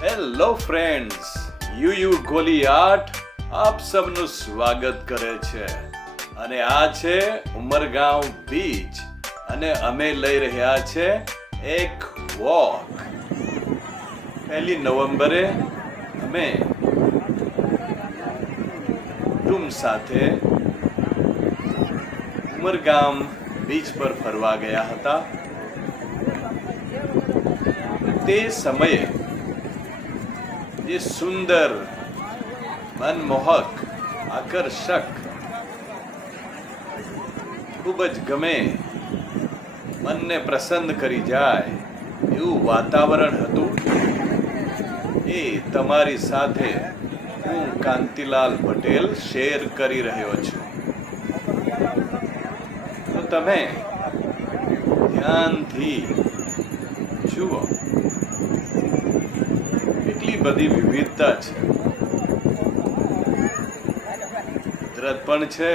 Hello friends, you ગોલિયાટ આપ સબનું સ્વાગત કરે છે અને આ છે ઉમરગાંવ બીચ અને અમે લઈ રહ્યા છે એક વોક. 1 નવેમ્બરે અમે કુટુંબ સાથે ઉમરગામ બીચ પર ફરવા ગયા હતા. તે સમયે જે સુંદર, મનમોહક, આકર્ષક, ખૂબ જ ગમે, મનને પ્રસન્ન કરી જાય એવું વાતાવરણ હતું. એ તમારી સાથે હું કાંતિલાલ પટેલ શેર કરી રહ્યો છું. તો તમે ધ્યાનથી જુઓ. એટલી બધી વિવિધતા છે, કુદરત પણ છે,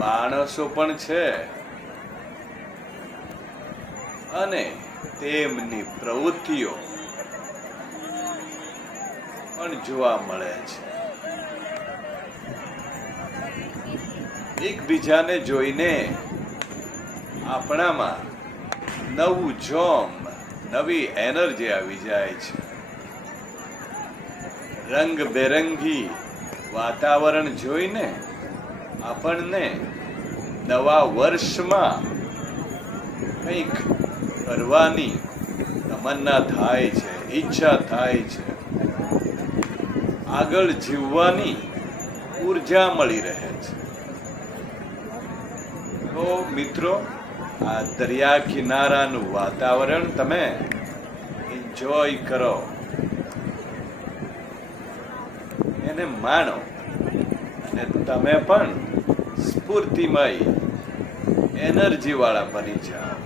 માણસો પણ છે અને તેમની પ્રવૃત્તિઓ પણ જોવા મળે છે. એકબીજાને જોઈને આપણામાં નવું જોમ, નવી એનર્જી આવી જાય છે. રંગબેરંગી વાતાવરણ જોઈને આપણને નવા વર્ષમાં કંઈક કરવાની તમન્ના થાય છે, ઈચ્છા થાય છે. આગળ જીવવાની ઉર્જા મળી રહે છે. તો મિત્રો, આ દરિયા કિનારાનું વાતાવરણ તમે એન્જોય કરો, એને માણો અને તમે પણ સ્ફૂર્તિમય, એનર્જી વાળા બની જાઓ.